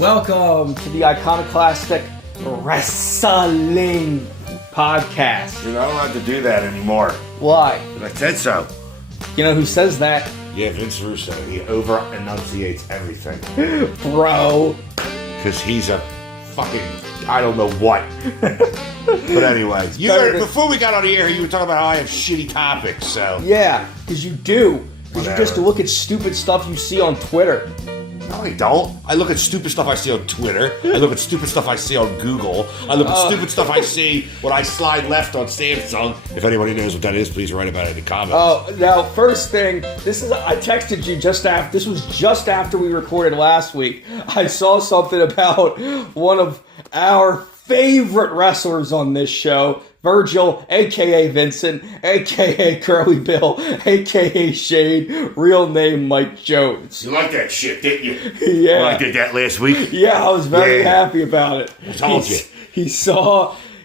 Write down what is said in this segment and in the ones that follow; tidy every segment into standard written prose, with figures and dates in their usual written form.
Welcome to the Iconoclastic Wrestling Podcast. You're not allowed to do that anymore. Why? I said so. You know who says that? Yeah, Vince Russo. He over-enunciates everything. Bro. Because he's a fucking, I don't know what. But anyway, before we got on the air, you were talking about how I have shitty topics, so. Yeah, because you do. Because you just look at stupid stuff you see on Twitter. No, I don't. I look at stupid stuff I see on Twitter. I look at stupid stuff I see on Google. I look at stupid stuff I see when I slide left on Samsung. If anybody knows what that is, please write about it in the comments. Oh, now, first thing, I texted you just after, this was just after we recorded last week. I saw something about one of our favorite wrestlers on this show, Virgil, a.k.a. Vincent, a.k.a. Curly Bill, a.k.a. Shane, real name Mike Jones. You like that shit, didn't you? Yeah. Well, I did that last week. Yeah, I was very happy about it. I told you.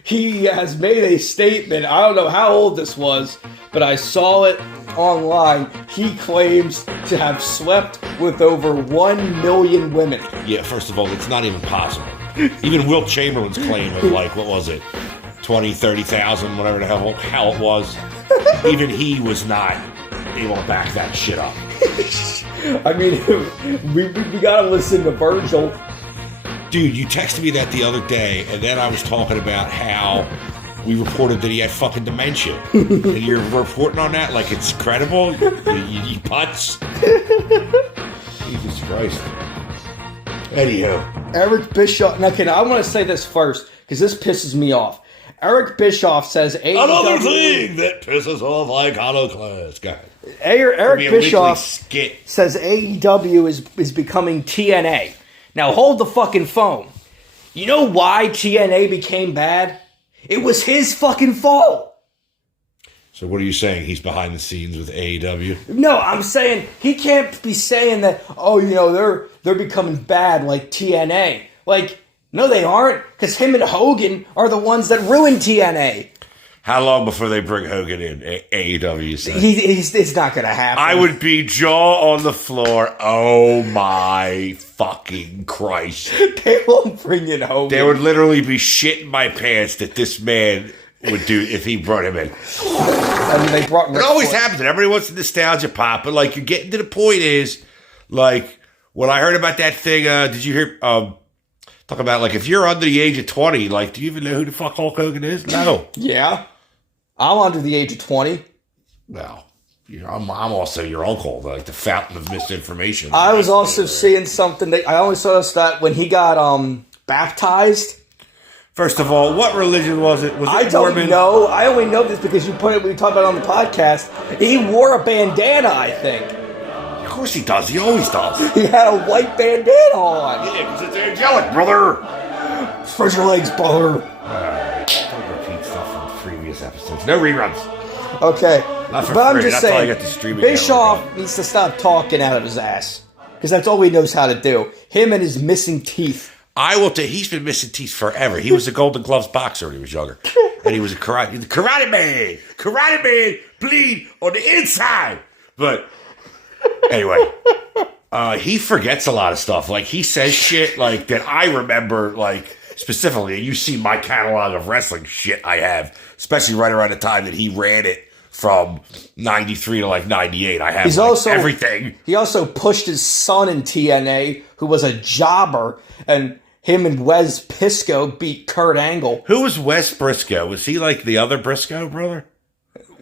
He has made a statement. I don't know how old this was, but I saw it online. He claims to have slept with over 1 million women. Yeah, first of all, it's not even possible. Even Wilt Chamberlain's claim of, like, what was it? 20, 30,000, whatever the hell it was. Even he was not able to back that shit up. I mean, we gotta listen to Virgil. Dude, you texted me that the other day, and then I was talking about how we reported that he had fucking dementia. And you're reporting on that like it's credible? You putz? Jesus Christ. Anyhow. Eric Bischoff. Now, I want to say this first, because this pisses me off. Eric Bischoff says AEW... Another thing that pisses off Iconoclast. Go ahead. Eric Bischoff says AEW is becoming TNA. Now, hold the fucking phone. You know why TNA became bad? It was his fucking fault. So what are you saying? He's behind the scenes with AEW? No, I'm saying he can't be saying that, oh, you know, they're becoming bad like TNA. Like, no, they aren't, because him and Hogan are the ones that ruined TNA. How long before they bring Hogan in? AEW, you say? It's not going to happen. I would be jaw on the floor. Oh, my fucking Christ. They won't bring in Hogan. There would literally be shit in my pants that this man would do if he brought him in. I mean, they brought It always happens. Everybody wants the nostalgia pop, but, like, you're getting to the point is, like, when I heard about that thing, did you hear... talk about, like, if you're under the age of 20, like, do you even know who the fuck Hulk Hogan is? No. Yeah. I'm under the age of 20. No. I'm also your uncle, like the fountain of misinformation. I was also seeing something that I only saw that when he got baptized. First of all, what religion was it? Was it I don't Mormon? know. I only know this because we talked about it on the podcast. He wore a bandana, I think. Of course he does. He always does. He had a white bandana on. Yeah, because it's angelic, brother. Spread your legs, brother. Don't repeat stuff from previous episodes. No reruns. Okay. Not for but free. I'm just That's all I saying, get to stream Bischoff needs to stop talking out of his ass. Because that's all he knows how to do. Him and his missing teeth. I will tell you, he's been missing teeth forever. He was a Golden Gloves boxer when he was younger. And he was a karate man. Karate man bleed on the inside. But anyway, he forgets a lot of stuff. Like, he says shit like that I remember, like, specifically. You see my catalog of wrestling shit I have, especially right around the time that he ran it from 93 to like 98. I have everything. He also pushed his son in TNA, who was a jobber, and him and Wes Pisco beat Kurt Angle. Who was Wes Briscoe? Was he like the other Briscoe brother?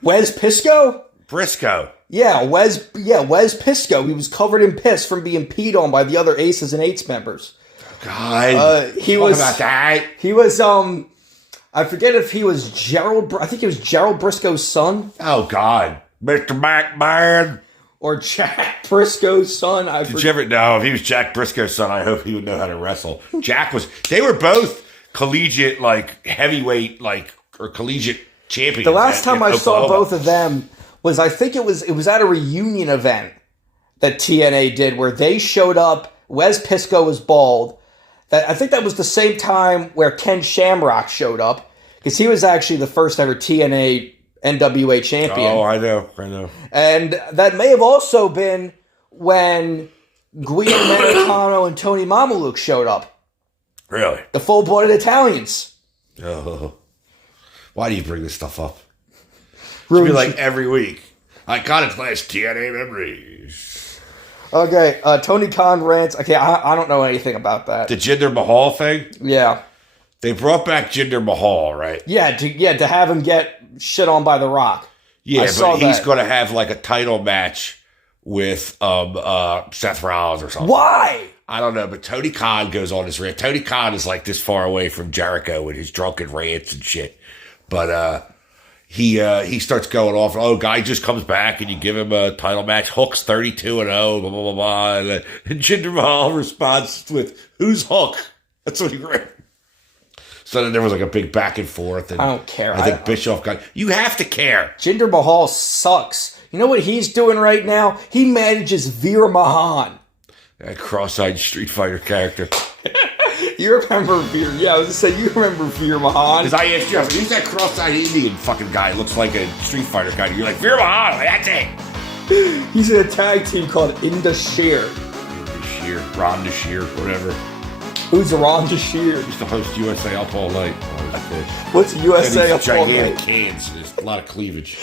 Wes Pisco? Briscoe. Yeah, Wes Pisco. He was covered in piss from being peed on by the other Aces and Eights members. God. He was about that. He was I forget if he was Gerald. I think he was Gerald Briscoe's son. Oh God, Mr. McMahon. Or Jack Briscoe's son. Did you ever know if he was Jack Briscoe's son? I hope he would know how to wrestle. They were both collegiate, like heavyweight, like or collegiate champions. The last time I saw both of them was, I think it was at a reunion event that TNA did where they showed up. Wes Pisco was bald. I think that was the same time where Ken Shamrock showed up, because he was actually the first ever TNA NWA champion. Oh, I know. And that may have also been when Guido Maritano and Tony Mamaluke showed up. Really? The full-blooded Italians. Oh. Why do you bring this stuff up? It should be like every week. Iconoclastic TNA memories. Okay, Tony Khan rants. Okay, I don't know anything about that. The Jinder Mahal thing? Yeah. They brought back Jinder Mahal, right? Yeah, to have him get shit on by The Rock. Yeah, but he's going to have like a title match with Seth Rollins or something. Why? I don't know, but Tony Khan goes on his rant. Tony Khan is like this far away from Jericho with his drunken rants and shit. But he starts going off. Oh, guy just comes back and you give him a title match. Hook's 32-0, blah, blah, blah, blah. And Jinder Mahal responds with, "Who's Hook?" That's what he read. So then there was like a big back and forth. And I don't care. I think Bischoff got... You have to care. Jinder Mahal sucks. You know what he's doing right now? He manages Veer Mahan. That cross-eyed Street Fighter character. You remember Veer? Yeah, I was going to say, you remember Veer Mahan? Because I asked you, who's that cross-eyed Indian fucking guy? Looks like a Street Fighter guy. You're like, Veer Mahan, that's it. He's in a tag team called Inda Sheer. Ron Sheer, whatever. Who's Ron Sheer? Used to host USA Up All Night. What's USA Up All gigantic Night? cans. There's a lot of cleavage.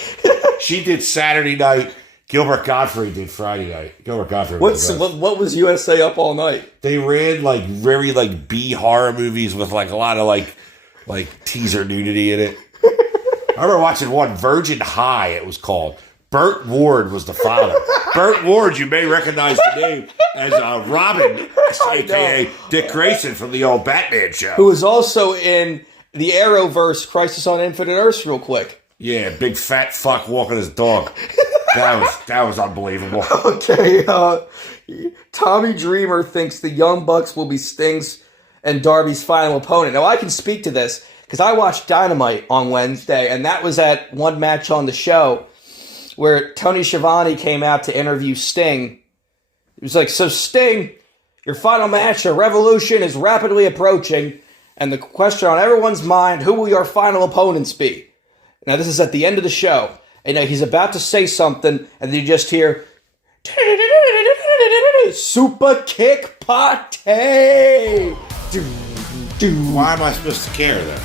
She did Saturday night. Gilbert Godfrey did Friday night. Gilbert Godfrey. What was USA Up All Night? They ran like very like B horror movies with like a lot of like teaser nudity in it. I remember watching one, Virgin High. It was called. Burt Ward was the father. Burt Ward, you may recognize the name as Robin, a.k.a. Dick Grayson from the old Batman show. Who was also in the Arrowverse Crisis on Infinite Earths real quick. Yeah, big fat fuck walking his dog. That was unbelievable. Okay, Tommy Dreamer thinks the Young Bucks will be Sting's and Darby's final opponent. Now, I can speak to this because I watched Dynamite on Wednesday, and that was at one match on the show where Tony Schiavone came out to interview Sting. He was like, "So Sting, your final match at Revolution is rapidly approaching, and the question on everyone's mind, who will your final opponents be?" Now, this is at the end of the show. And he's about to say something, and then you just hear, "Super kick pate." Why am I supposed to care then?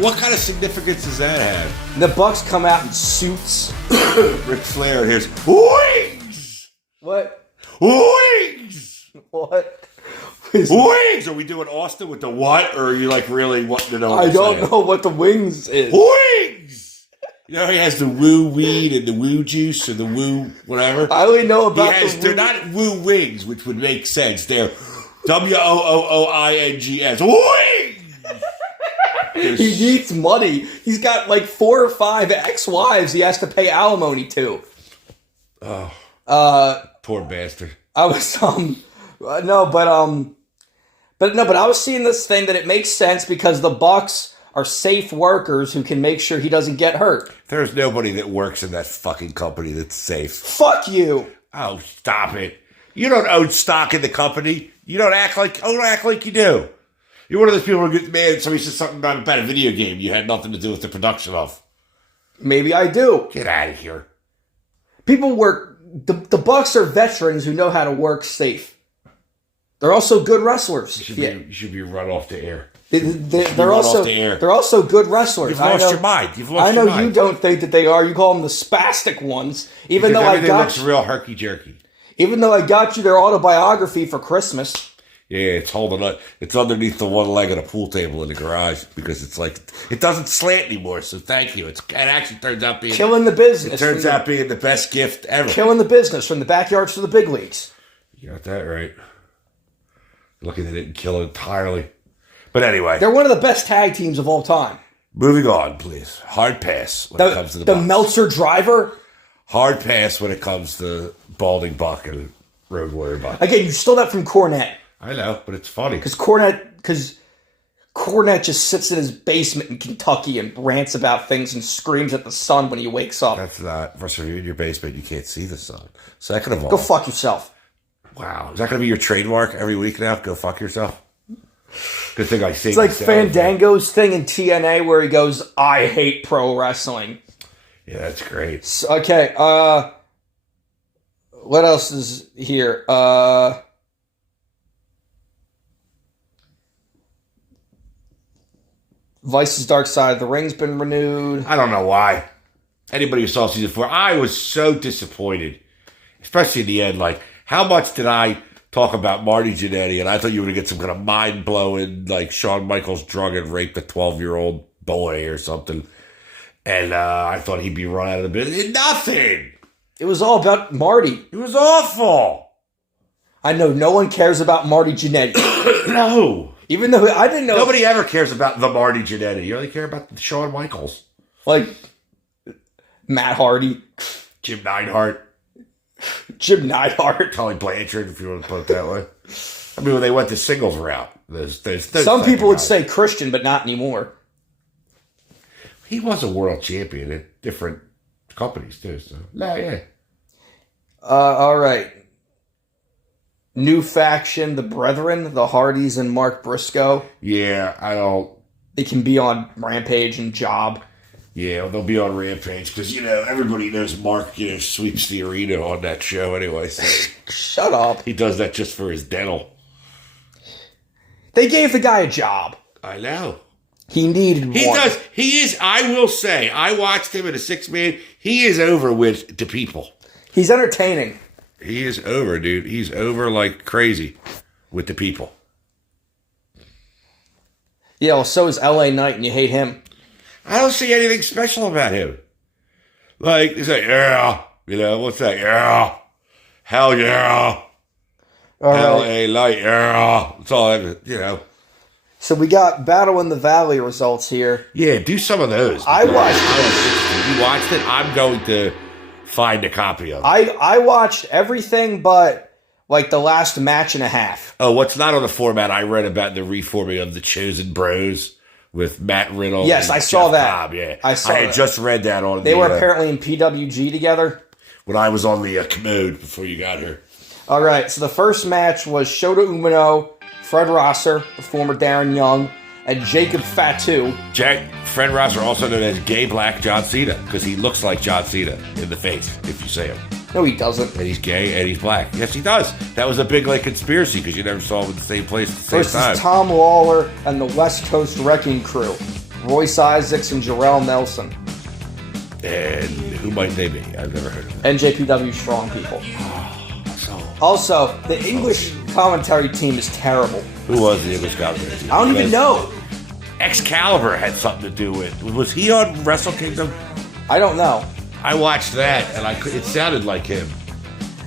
What kind of significance does that have? The Bucks come out in suits. Ric Flair here's wings. What? Wings. What? Wings. Are we doing Austin with the what, or are you like really wanting to know? I don't know what the wings is. Wings. You know, he has the woo weed and the woo juice and the woo whatever. I only know about They're not woo wings, which would make sense. They're WOOOINGS. Wings! He needs money. He's got like 4 or 5 ex-wives he has to pay alimony to. Oh. Poor bastard. I was, but I was seeing this thing that it makes sense because the Bucks are safe workers who can make sure he doesn't get hurt. There's nobody that works in that fucking company that's safe. Fuck you. Oh, stop it. You don't own stock in the company. You don't act like you do. You're one of those people who get mad if somebody says something about a video game you had nothing to do with the production of. Maybe I do. Get out of here. People work... The Bucks are veterans who know how to work safe. They're also good wrestlers. You should be run off the air. They're also good wrestlers. You've lost your mind. I know you don't think that they are. You call them the spastic ones. Even though everything looks real herky jerky. Even though I got you their autobiography for Christmas. Yeah, it's holding up. It's underneath the one leg of the pool table in the garage because it's like it doesn't slant anymore. So thank you. It actually turns out being killing the business. It turns out being the best gift ever. Killing the business from the backyards to the big leagues. You got that right. Lucky they didn't kill it entirely. But anyway. They're one of the best tag teams of all time. Moving on, please. Hard pass when it comes to the Bucks. Meltzer driver? Hard pass when it comes to Balding Buck and Road Warrior Buck. Again, you stole that from Cornette. I know, but it's funny. Because Cornette just sits in his basement in Kentucky and rants about things and screams at the sun when he wakes up. That's not... First of all, you're in your basement, you can't see the sun. Second of all... Go fuck yourself. Wow. Is that going to be your trademark every week now? Go fuck yourself? Good thing I sing. It's like Fandango's thing in TNA where he goes, "I hate pro wrestling." Yeah, that's great. So, okay, what else is here? Vice's Dark Side of the Ring's been renewed. I don't know why. Anybody who saw season 4, I was so disappointed, especially in the end. Like, how much did I talk about Marty Jannetty, and I thought you were going to get some kind of mind-blowing, like, Shawn Michaels drug and raped a 12-year-old boy or something. And I thought he'd be run out of the business. Nothing! It was all about Marty. It was awful! I know no one cares about Marty Jannetty. No! Even though I didn't know. Nobody ever cares about the Marty Jannetty. You only care about Shawn Michaels. Like, Matt Hardy. Jim Neidhart. Tully Blanchard, if you want to put it that way. I mean, when they went the singles route. Some people would say Christian, but not anymore. He was a world champion at different companies, too. So, yeah. All right. New faction, the Brethren, the Hardys, and Mark Briscoe. Yeah, I don't... They can be on Rampage and Job. Yeah, they'll be on Rampage because, everybody knows Mark, sweeps the arena on that show anyway. So shut up. He does that just for his dental. They gave the guy a job. I know. He needed one. He does. He is, I will say, I watched him in a 6-man. He is over with the people. He's entertaining. He is over, dude. He's over like crazy with the people. Yeah, well, so is LA Knight, and you hate him. I don't see anything special about him. Like, he's like, yeah. What's that? Yeah. Hell yeah. LA Light, yeah. It's all, So we got Battle in the Valley results here. Yeah, do some of those. I watched it. You watched it? I'm going to find a copy of it. I watched everything but, like, the last match and a half. Oh, what's not on the format, I read about the reforming of the Chosen Bros with Matt Riddle. Yes, I saw Jeff that. Cobb, yeah. I had just read that on They were apparently in PWG together. When I was on the commode before you got here. All right, so the first match was Shota Umino, Fred Rosser, the former Darren Young, and Jacob Fatu. Fred Rosser, also known as Gay Black John Cena, because he looks like John Cena in the face, if you see him. No, he doesn't. And he's gay and he's black. Yes, he does. That was a big conspiracy because you never saw him in the same place at the same Versus time. Tom Lawler and the West Coast Wrecking Crew, Royce Isaacs and Jarrell Nelson. And who might they be? I've never heard of them. NJPW Strong People. Also, the English commentary team is terrible. Who was the English commentary team? I don't even know. Excalibur had something to do with. Was he on Wrestle Kingdom? I don't know. I watched that, and it sounded like him.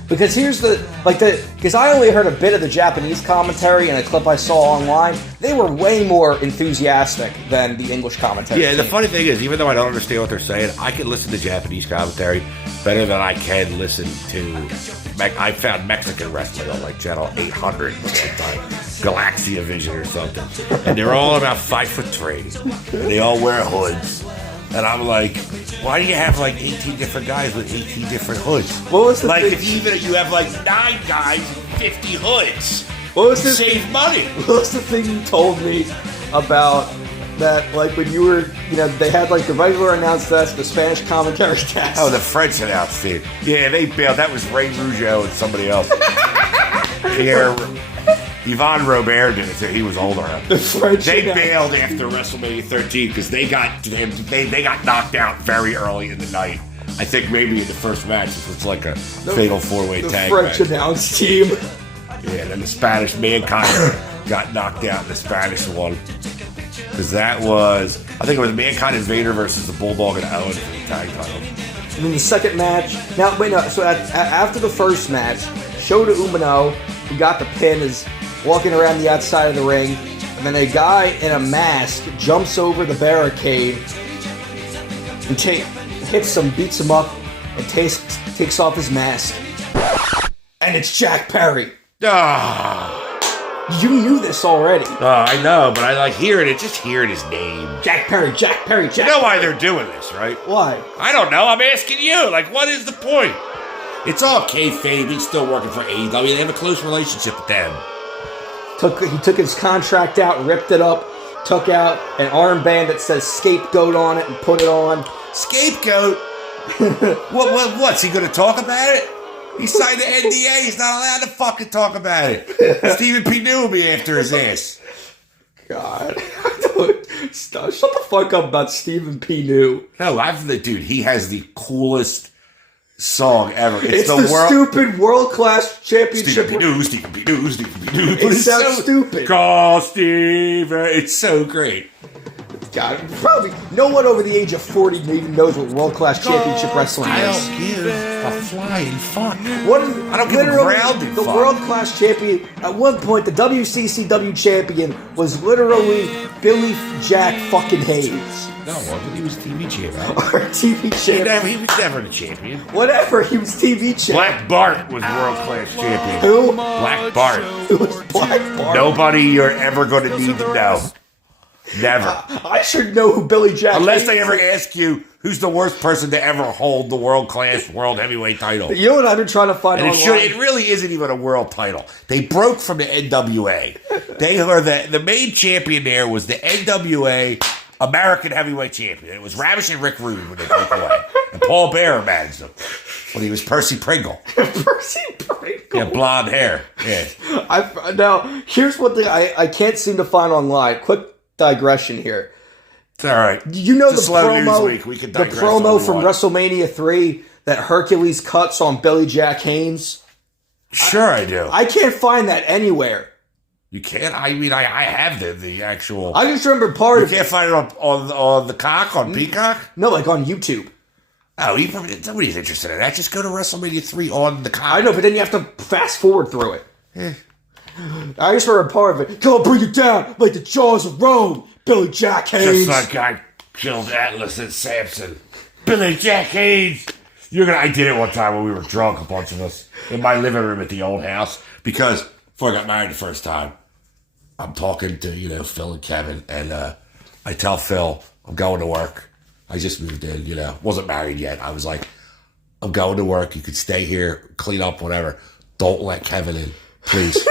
Because because I only heard a bit of the Japanese commentary in a clip I saw online. They were way more enthusiastic than the English commentary. Yeah, team. the funny thing is, even though I don't understand what they're saying, I can listen to Japanese commentary better than I can listen to. I found Mexican wrestling on like channel 800 sometime, Galaxia Vision or something, and they're all about 5'3", and they all wear hoods. And I'm like, why do you have like 18 different guys with 18 different hoods? What was the like thing? if you have like 9 guys and 50 hoods? What was this? Save money. What was the thing you told me about that? Like when you were, they had like the regular announced desk, the Spanish commentary desk. Oh, the French announced it. Yeah, they bailed. That was Ray Rougeau and somebody else. Yvonne Robert did it, so he was older. They bailed after WrestleMania 13 because they got knocked out very early in the night. I think maybe in the first match, it was like a fatal 4-way tag French match. announced team. Yeah, and then the Spanish Mankind got knocked out in the Spanish one. Because that was, I think it was Mankind and Vader versus the Bulldog and Owen for the tag title. And then the second match. Now, wait, no. So after the first match, Shota Umino, who got the pin, is walking around the outside of the ring, and then a guy in a mask jumps over the barricade and hits him, beats him up, and takes off his mask. And it's Jack Perry. You knew this already. I know, but I like hearing it, just hearing his name. Jack Perry, Jack Perry, Jack You know why Perry. they're doing this, right? Why? I don't know, I'm asking you. Like, what is the point? It's all kayfabe, he's still working for AEW. They have a close relationship with them. He took his contract out, ripped it up, took out an armband that says Scapegoat on it and put it on. Scapegoat? What's he going to talk about it? He signed the NDA. He's not allowed to fucking talk about it. Stephen P. New will be after his ass. God. Shut the fuck up about Stephen P. New. No, dude, he has the coolest song ever. It's the stupid world-class championship. Stephen P. New. It sounds stupid. Call Steven. It's so great. God, probably no one over the age of 40 even knows what world-class championship wrestling I is. don't give a flying fuck. I don't give a grounding The fuck. world-class champion, at one point, the WCCW champion was literally Billy Jack fucking Hayes. No, he was TV champion. Or TV champion. He was never the champion. Whatever, he was TV champion. Black Bart was world-class champion. Who? Black Bart. Who was Black Bart? Nobody you're ever going to need to know. Never. I should know who Billy Jack Unless Hayes they ever is. ask you who's the worst person to ever hold the world-class world heavyweight title. You know what I've been trying to find And online? it really isn't even a world title. They broke from the NWA. They are the main champion there was the NWA American Heavyweight Champion. It was Ravish and Rick Rude when they broke away. And Paul Bearer managed them when he was Percy Pringle. Percy Pringle. He had blonde hair. Yeah. Now, here's what I can't seem to find online. Quick digression here. It's all right. You know it's the a slow promo, news week. We can the digress promo all we from want. WrestleMania 3 that Hercules cuts on Billy Jack Haynes? Sure, I do. I can't find that anywhere. You can't? I mean, I have the actual... I just remember part of You can't find it on the cock, on Peacock? No, like on YouTube. Oh, nobody's interested in that. Just go to WrestleMania 3 on the cock. I know, but then you have to fast forward through it. I just remember part of it. Go bring it down like the jaws of Rome, Billy Jack Haynes. Just like I killed Atlas and Samson. Billy Jack Haynes. I did it one time when we were drunk, a bunch of us, in my living room at the old house. Because before I got married the first time, I'm talking to, Phil and Kevin. And I tell Phil, I'm going to work. I just moved in, wasn't married yet. I was like, I'm going to work. You could stay here, clean up, whatever. Don't let Kevin in, please.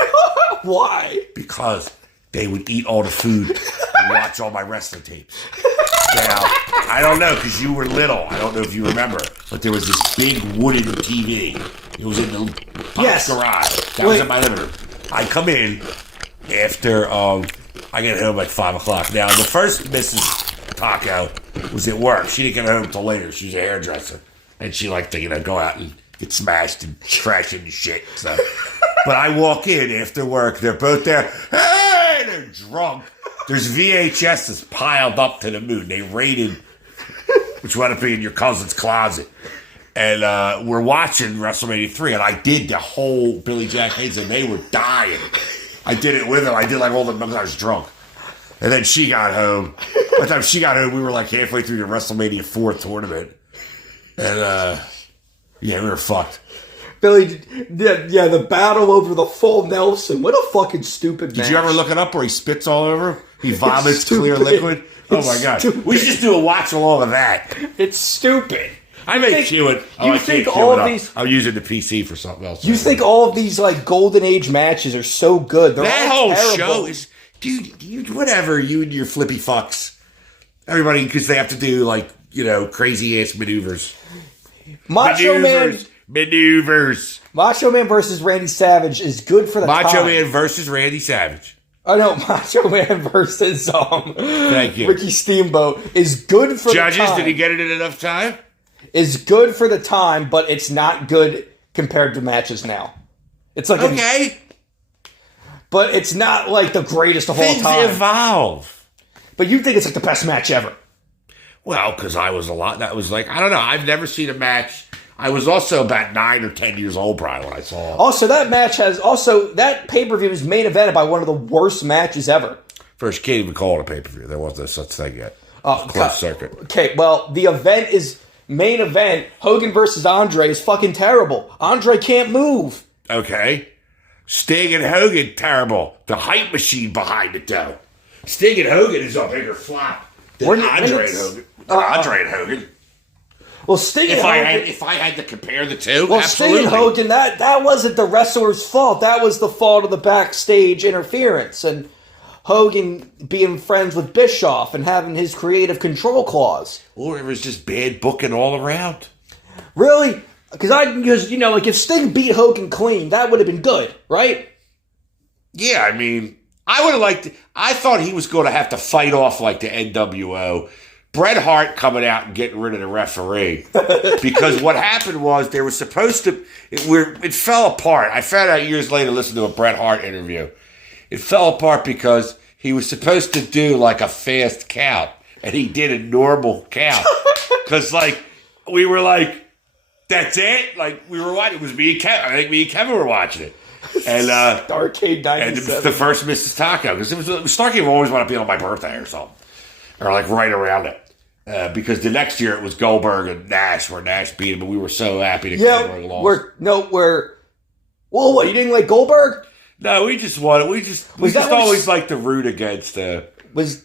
Why? Because they would eat all the food and watch all my wrestling tapes. Now, I don't know, because you were little. I don't know if you remember, but there was this big wooden TV. It was in the Pop's garage. That was in my living room. I come in after I get home at 5 o'clock. Now, the first Mrs. Taco was at work. She didn't get home until later. She was a hairdresser. And she liked to, go out and get smashed and trash and shit. So. But I walk in after work. They're both there. Hey, they're drunk. There's VHSs piled up to the moon. They raided, which wound up being your cousin's closet. And we're watching WrestleMania 3. And I did the whole Billy Jack Haynes, and they were dying. I did it with them. I did all the I was drunk. And then she got home. By the time she got home, we were halfway through the WrestleMania 4 tournament. And we were fucked. Billy, the battle over the full Nelson. What a fucking stupid match. Did you ever look it up where he spits all over him? He vomits clear liquid? Oh my God. Stupid. We should just do a watch along of that. It's stupid. I may cue it. You think all of these... I'm using the PC for something else. You think all of these golden age matches are so good? They're that all whole terrible. show is... Dude, whatever, you and your flippy fucks. Everybody, because they have to do crazy ass maneuvers. Macho Man versus Randy Savage is good for the time. Macho Man versus Randy Savage. Oh no, Macho Man versus Thank you. Ricky Steamboat is good for Judges, the time. did he get it in enough time? Is good for the time, but it's not good compared to matches now. It's like okay. But it's not the greatest of all time. Things evolve. But you think it's the best match ever. Well, because I was that was I don't know. I've never seen a match. I was also about 9 or 10 years old probably when I saw it. Also, that match that pay-per-view was main evented by one of the worst matches ever. First, can't even call it a pay-per-view. There wasn't such thing yet. Closed circuit. Okay, well, the event is main event. Hogan versus Andre is fucking terrible. Andre can't move. Okay. Sting and Hogan, terrible. The hype machine behind it, though. Sting and Hogan is a bigger flop than Andre and Hogan. Andre and Hogan. Well, Sting and Hogan... If I had to compare the two, well, absolutely. Sting and Hogan, that wasn't the wrestler's fault. That was the fault of the backstage interference. And Hogan being friends with Bischoff and having his creative control clause. Or it was just bad booking all around. Really? Because if Sting beat Hogan clean, that would have been good, right? Yeah, I mean, I would have liked. I thought he was going to have to fight off like the NWO. Bret Hart coming out and getting rid of the referee because what happened was they were supposed to. It fell apart. I found out years later, listening to a Bret Hart interview. It fell apart because he was supposed to do like a fast count, and he did a normal count because like we were like, that's it. Like we were watching. It was me and Kevin. I think me and Kevin were watching it. And Arcade 97. And the first Mrs. Taco, because it was Starkey would always want to be on my birthday or something, or like right around it. Because the next year it was Goldberg and Nash, where Nash beat him, but we were so happy to get Goldberg lost. Well, what, you didn't like Goldberg? No, we just wanted. We just always like to root against. Was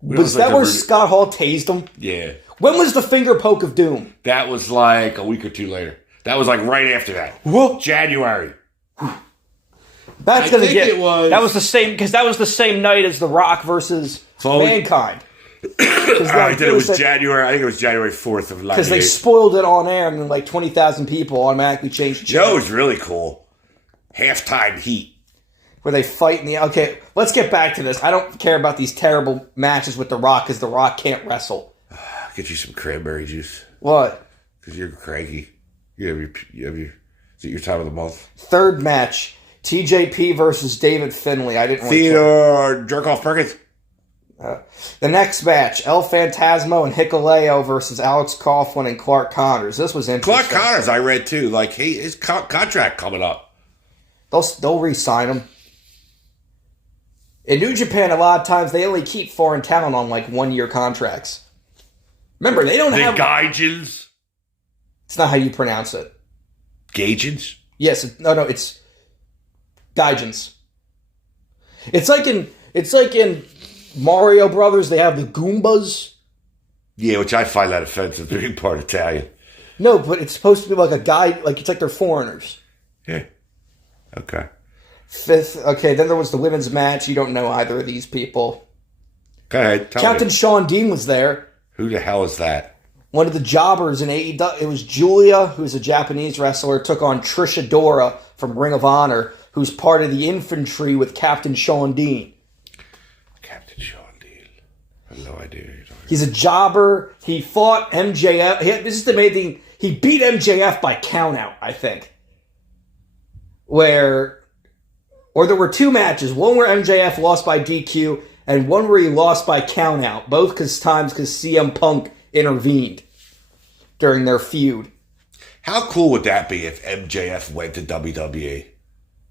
that where Scott Hall tased him? Yeah. When was the finger poke of doom? That was like a week or two later. That was like right after that. Whoa. January. That was the same, because that was the same night as The Rock versus Mankind. I think it was January 4th of 98. Because they spoiled it on air, and then like 20,000 people automatically changed the channel. Joe was really cool. Halftime heat. Where they fight in the... Okay, let's get back to this. I don't care about these terrible matches with The Rock, because The Rock can't wrestle. I'll get you some cranberry juice. What? Because you're cranky. Is it your time of the month? Third match. TJP versus David Finlay. I didn't Theodore Jerkoff Perkins. The next match, El Phantasmo and Hikuleo versus Alex Coughlin and Clark Connors. This was interesting. Clark Connors, I read too. Like, his contract coming up. They'll re-sign him. In New Japan, a lot of times they only keep foreign talent on like 1-year contracts. Remember, they don't have... The Gaijins? It's not how you pronounce it. Gaijins? Yes. It's Gaijins. It's like in Mario Brothers, they have the Goombas. Yeah, which I find that offensive, being part Italian. No, but it's supposed to be like a guy, like it's like they're foreigners. Yeah. Okay. Fifth, okay, then there was the women's match. You don't know either of these people. Go ahead. Captain Sean Dean was there. Who the hell is that? One of the jobbers in AEW. It was Julia, who's a Japanese wrestler, took on Trish Adora from Ring of Honor, who's part of the infantry with Captain Sean Dean. Captain Sean Dean. I have no idea. He's a jobber. He fought MJF. This is the main thing. He beat MJF by countout, I think. Or there were two matches. One where MJF lost by DQ, and one where he lost by countout. Both because CM Punk intervened during their feud. How cool would that be if MJF went to WWE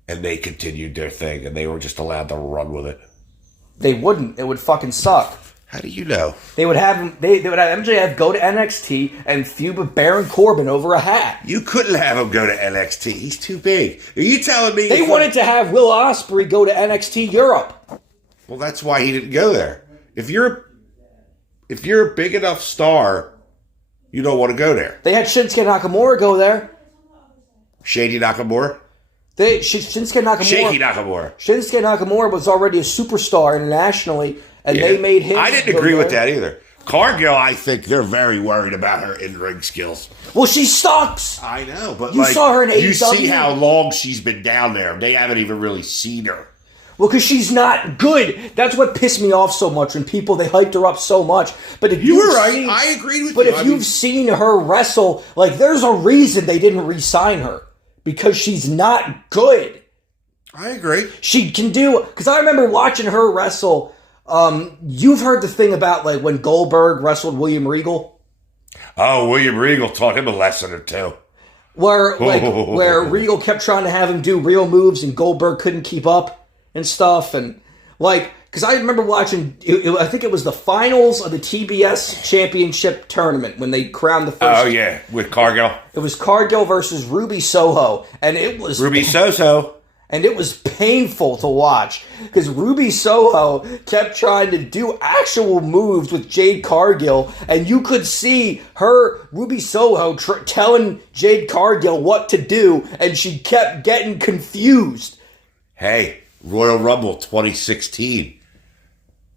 and they continued their thing and they were just allowed to run with it? They wouldn't. It would fucking suck. How do you know? They would have him. They would have MJF go to NXT and feud with Baron Corbin over a hat. You couldn't have him go to NXT. He's too big. Are you telling me they wanted to have Will Ospreay go to NXT Europe? Well, that's why he didn't go there. If you're a big enough star, you don't want to go there. They had Shinsuke Nakamura go there. Shady Nakamura? Shinsuke Nakamura. Shaky Nakamura. Shinsuke Nakamura was already a superstar internationally, and they made him. I didn't agree with that either. Cargill, I think they're very worried about her in-ring skills. Well, she sucks. I know, but you saw her in AEW. You see how long she's been down there. They haven't even really seen her. Well, because she's not good. That's what pissed me off so much when people, they hyped her up so much. But if you were right. I agreed with you. But if you've seen her wrestle, like, there's a reason they didn't re-sign her. Because she's not good. I agree. She can do... Because I remember watching her wrestle. You've heard the thing about, like, when Goldberg wrestled William Regal? Oh, William Regal taught him a lesson or two. Where Regal kept trying to have him do real moves and Goldberg couldn't keep up and stuff. And, like... Because I remember watching... I think it was the finals of the TBS Championship Tournament when they crowned the first... Oh, yeah. With Cargill. It was Cargill versus Ruby Soho. And it was... Ruby Soho. And it was painful to watch. Because Ruby Soho kept trying to do actual moves with Jade Cargill. And you could see Ruby Soho, telling Jade Cargill what to do. And she kept getting confused. Hey, Royal Rumble 2016.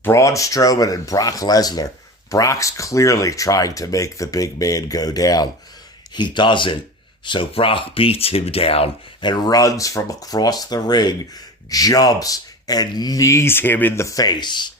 Braun Strowman and Brock Lesnar. Brock's clearly trying to make the big man go down. He doesn't. So Brock beats him down and runs from across the ring, jumps, and knees him in the face.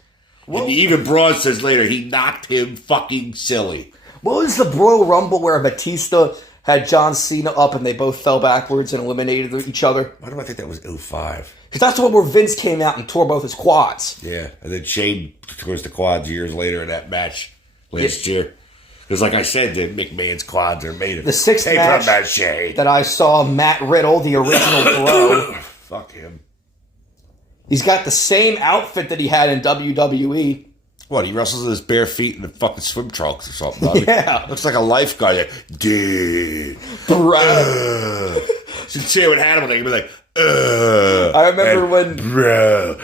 And even Braun says later he knocked him fucking silly. What was the Royal Rumble where Batista had John Cena up and they both fell backwards and eliminated each other? Why do I think that was 05? Because that's the one where Vince came out and tore both his quads. Yeah, and then Shane towards the quads years later in that match last year. Because like I said, the McMahon's quads are made of the sixth match that I saw, Matt Riddle, the original Bro. Fuck him. He's got the same outfit that he had in WWE. What, he wrestles with his bare feet in the fucking swim trunks or something, doesn't Yeah. He? Looks like a lifeguard. Dude. Bro. Should say what Hannibal, they'd be like, I remember when... Bro.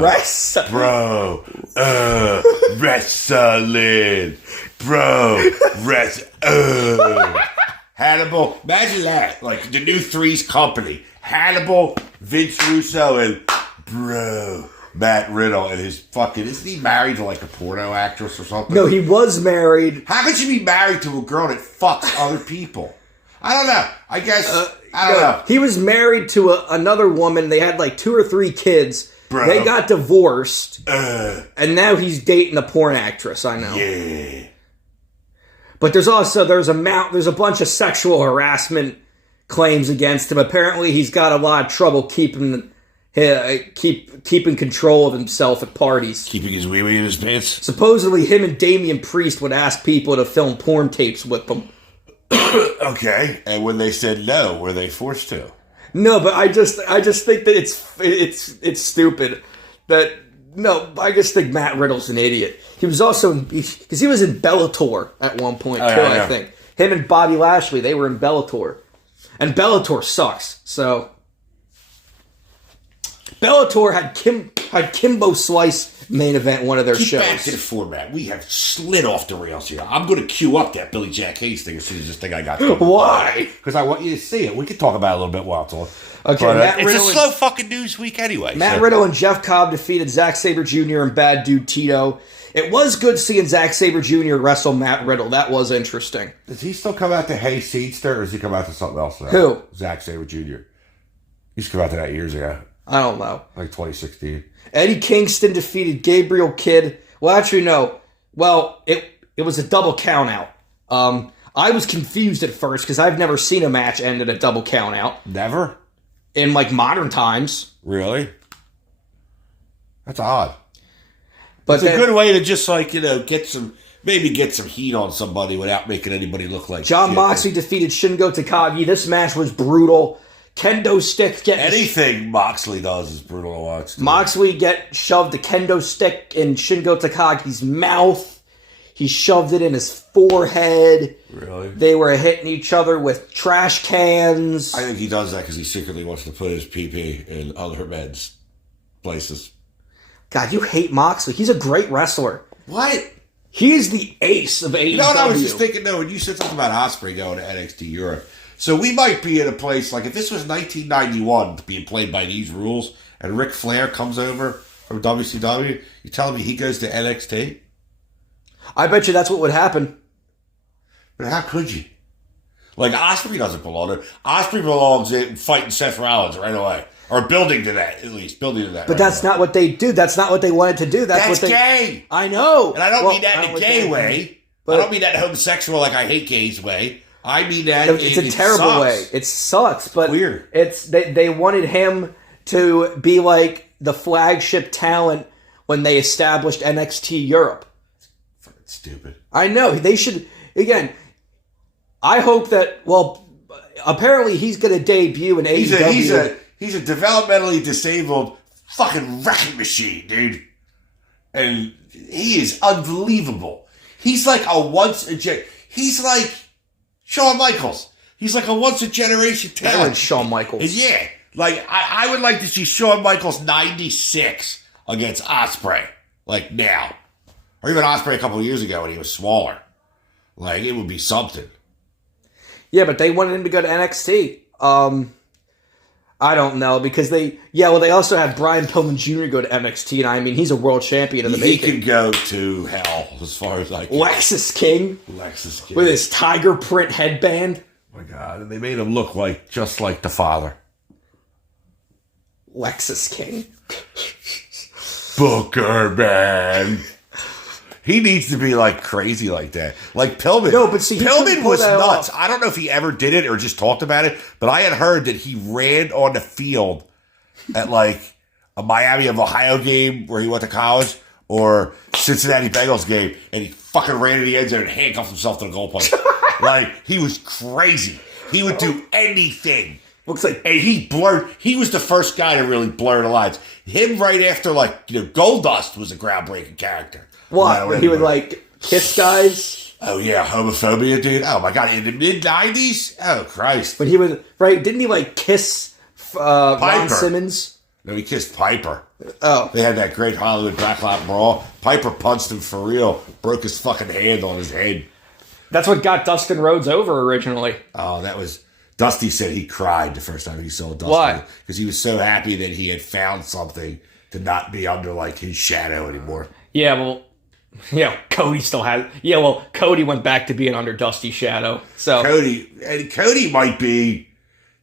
Wrestling. Bro. Wrestling. Bro. Hannibal. Imagine that. Like, the new Three's Company. Hannibal, Vince Russo, and Bro. Matt Riddle and his fucking... Isn't he married to like a porno actress or something? No, he was married. How could you be married to a girl that fucks other people? I don't know. I guess... I don't know. He was married to another woman. They had like 2 or 3 kids. Bro. They got divorced. And now he's dating a porn actress, I know. Yeah. But there's a bunch of sexual harassment claims against him. Apparently he's got a lot of trouble keeping control of himself at parties. Keeping his wee-wee in his pants? Supposedly him and Damian Priest would ask people to film porn tapes with them. Okay. And when they said no, were they forced to? No, but I just think that it's stupid. I just think Matt Riddle's an idiot. He was also because he was in Bellator at one point too. I think him and Bobby Lashley, they were in Bellator, and Bellator sucks. So Bellator had Kimbo Slice main event one of their shows. Back to the format. We have slid off the rails here. I'm going to queue up that Billy Jack Hayes thing as soon as this thing I got. Why? Because I want you to see it. We can talk about it a little bit while it's on. Okay, But, it's a slow fucking news week anyway. Matt Riddle and Jeff Cobb defeated Zack Sabre Jr. and Bad Dude Tito. It was good seeing Zack Sabre Jr. wrestle Matt Riddle. That was interesting. Does he still come out to Hey Seedster, or does he come out to something else now? Who? Zack Sabre Jr. He used to come out to that years ago. I don't know. Like 2016. Eddie Kingston defeated Gabriel Kidd. Well, actually, no. Well, it was a double count out. I was confused at first because I've never seen a match end at a double count out. Never? In, like, modern times. Really? That's odd. But it's a good way to just, like, get some heat on somebody without making anybody look like John shit. Moxley defeated Shingo Takagi. This match was brutal. Kendo stick getting... Anything Moxley does is brutal to watch. Moxley shoved the kendo stick in Shingo Takagi's mouth. He shoved it in his forehead. Really? They were hitting each other with trash cans. I think he does that because he secretly wants to put his PP in other men's places. God, you hate Moxley. He's a great wrestler. What? He's the ace of AEW. You know what I was just thinking, though, when you said something about Ospreay going to NXT Europe. So we might be in a place, like if this was 1991 being played by these rules, and Ric Flair comes over from WCW, you telling me he goes to NXT? I bet you that's what would happen. But how could you? Like, Ospreay doesn't belong there. Ospreay belongs in fighting Seth Rollins right away. Or building to that, at least. Building to that. But that's not what they do. That's not what they wanted to do. That's gay! I know! And I don't mean that in a gay way. I don't mean that homosexual, like I hate gays way. I mean that it's a terrible way. It sucks, but weird. They wanted him to be like the flagship talent when they established NXT Europe. Fucking stupid. I know. They should, again, I hope that, well, apparently he's going to debut in AEW. He's a developmentally disabled fucking wrecking machine, dude. And he is unbelievable. He's like he's like Shawn Michaels. He's like a once-a-generation talent. Shawn Michaels. Yeah. Like, I would like to see Shawn Michaels 96 against Ospreay. Like, now. Or even Ospreay a couple of years ago when he was smaller. Like, it would be something. Yeah, but they wanted him to go to NXT. I don't know, because they also had Brian Pillman Jr. go to NXT, and I mean, he's a world champion in the making. He can go to hell, as far as I can. Lexus King. With his tiger print headband. Oh my God, and they made him look just like the father. Lexus King. Booker, man. He needs to be like crazy like that. Like Pillman. No, but see, he couldn't Pillman pull was that nuts. off. I don't know if he ever did it or just talked about it, but I had heard that he ran on the field at like a Miami of Ohio game where he went to college or Cincinnati Bengals game, and he fucking ran in the end zone and handcuffed himself to the goalpost. Like, he was crazy. He would do anything. Looks like And he was the first guy to really blur the lines. Him right after, like, Goldust was a groundbreaking character. what? When he would like kiss guys? Oh, yeah, homophobia, dude. Oh, my God. In the mid-90s? Oh, Christ. But he would, right? Didn't he like kiss Ron Simmons? No, he kissed Piper. Oh. They had that great Hollywood backlot brawl. Piper punched him for real. Broke his fucking hand on his head. That's what got Dustin Rhodes over originally. Oh, that was... Dusty said he cried the first time he saw Dusty. Why? Because he was so happy that he had found something to not be under, like, his shadow anymore. Yeah, well, Cody still has... Yeah, well, Cody went back to being under Dusty's shadow, so... Cody might be,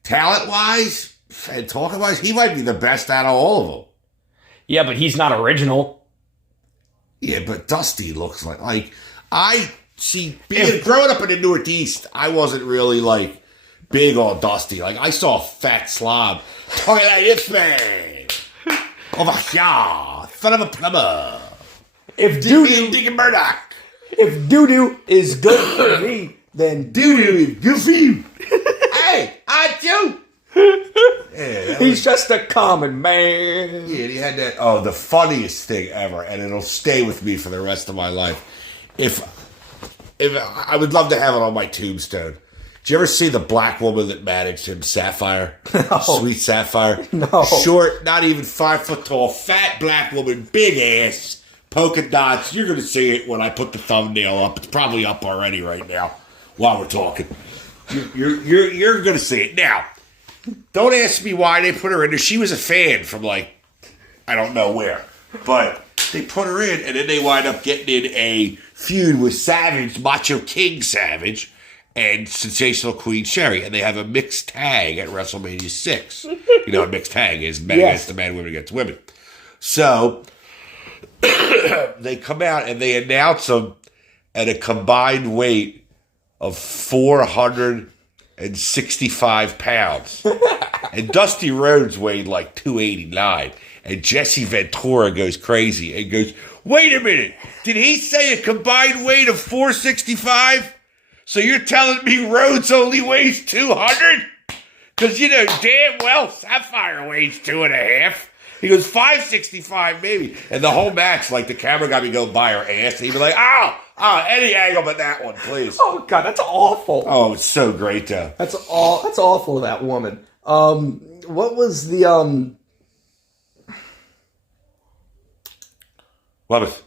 talent-wise and talking-wise, he might be the best out of all of them. Yeah, but he's not original. Yeah, but Dusty looks like I see, growing up in the Northeast, I wasn't really, like, big on Dusty. Like, I saw a fat slob talking like this man. Over here, son of a plumber. If doo-doo Digging Murdoch. Is good for me, then Doo-doo is good for you. Hey, I do. Yeah, he's just a common man. Yeah, he had that. Oh, the funniest thing ever, and it'll stay with me for the rest of my life. If I would love to have it on my tombstone. Did you ever see the black woman that managed him, Sapphire? No. Sweet Sapphire. No. Short, not even 5 foot tall, fat black woman, big ass, polka dots. You're gonna see it when I put the thumbnail up. It's probably up already right now while we're talking. You're gonna see it now. Don't ask me why they put her in there. She was a fan from, like, I don't know where. But they put her in, and then they wind up getting in a feud with Savage, Macho King Savage, and Sensational Queen Sherry. And they have a mixed tag at WrestleMania 6. You know what a mixed tag is? Men against the men, women against women. So they come out, and they announce them at a combined weight of 465 pounds. And Dusty Rhodes weighed like 289. And Jesse Ventura goes crazy and goes, wait a minute. Did he say a combined weight of 465? So you're telling me Rhodes only weighs 200? Because, damn well Sapphire weighs 2.5. He goes, 565 maybe. And the whole match, like, the camera got me going by her ass. And he'd be like, any angle but that one, please. Oh, God, that's awful. Oh, it's so great, though. That's awful to that woman. What was the, What was...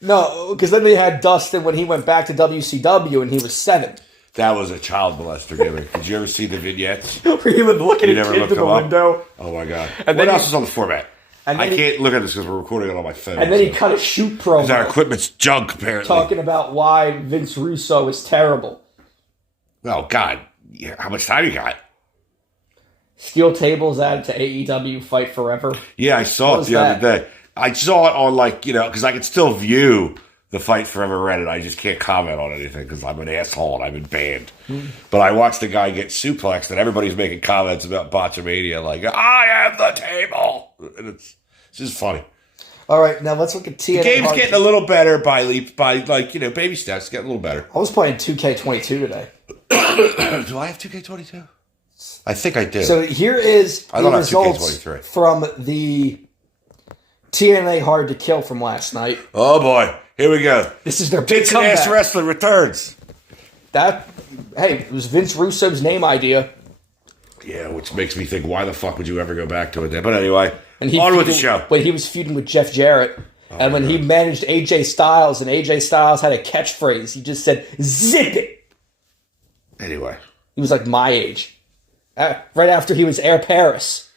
No, because then they had Dustin when he went back to WCW and he was 7. That was a child molester gimmick. Did you ever see the vignettes? Where he would look at You his never kid looked through the them up? window. Oh, my God. And What then else is on the format? I can't look at this because we're recording it on my phone. And then he cut a shoot promo. Because our equipment's junk, apparently. Talking about why Vince Russo is terrible. Oh, God. How much time you got? Steel tables added to AEW Fight Forever. Yeah, I saw it the other day. I saw it on, like, because I can still view the Fight Forever Reddit. I just can't comment on anything because I'm an asshole and I've been banned. But I watched the guy get suplexed and everybody's making comments about Botchamania like, I am the table. And it's just funny. All right, now let's look at TNA. The game's getting a little better by baby steps. It's getting a little better. I was playing 2K22 today. Do I have 2K22? I think I do. So here is the results from the TNA Hard to Kill from last night. Oh, boy. Here we go. This is their big Tits and Ass Wrestler returns. It was Vince Russo's name idea. Yeah, which makes me think, why the fuck would you ever go back to it then? But anyway, and on with the show. When he was feuding with Jeff Jarrett, and when he managed AJ Styles, and AJ Styles had a catchphrase, he just said, zip it. Anyway. He was like my age. Right after he was Air Paris.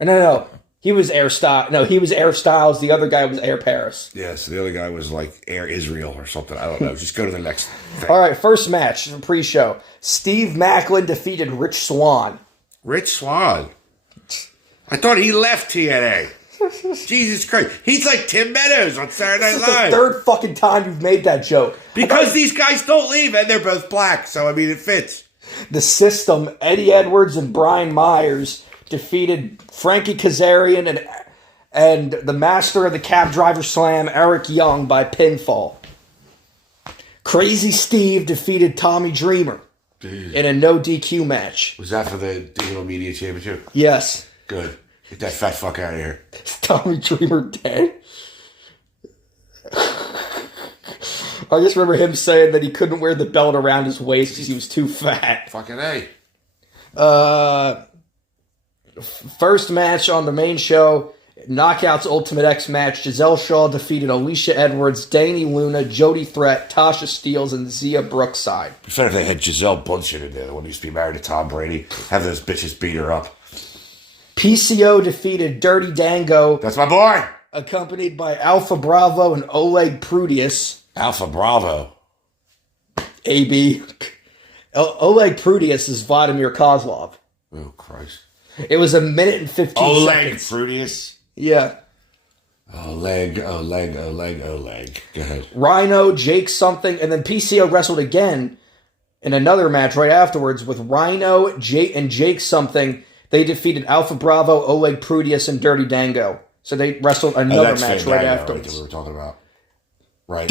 No. He was Air Styles. No, he was Air Styles. The other guy was Air Paris. Yeah, so the other guy was like Air Israel or something. I don't know. Just go to the next thing. All right, first match, pre-show. Steve Macklin defeated Rich Swann. Rich Swann. I thought he left TNA. Jesus Christ. He's like Tim Meadows on Saturday Night This is the Live. third fucking time you've made that joke. Because these guys don't leave, and they're both black, so I mean, it fits. The System, Eddie Edwards and Brian Myers defeated Frankie Kazarian and the master of the cab driver slam, Eric Young, by pinfall. Crazy Steve defeated Tommy Dreamer in a no DQ match. Was that for the Digital Media Championship? Yes. Good. Get that fat fuck out of here. Is Tommy Dreamer dead? I just remember him saying that he couldn't wear the belt around his waist because he was too fat. Fucking A. First match on the main show, Knockouts Ultimate X match. Giselle Shaw defeated Alicia Edwards, Danny Luna, Jody Threat, Tasha Steeles, and Zia Brookside. It'd be better if they had Giselle Bundchen in there, the one who used to be married to Tom Brady. Have those bitches beat her up. PCO defeated Dirty Dango, That's my boy. accompanied by Alpha Bravo and Oleg Prudius. Alpha Bravo. AB. Oleg Prudius is Vladimir Kozlov. Oh, Christ. It was a minute and 15 Oleg seconds. Prudius. Yeah. Oleg. Go ahead. Rhino, Jake something, and then PCO wrestled again in another match right afterwards with Rhino, Jake something. They defeated Alpha Bravo, Oleg Prudius, and Dirty Dango. So they wrestled another match right afterwards. Right, that we were talking about. Right.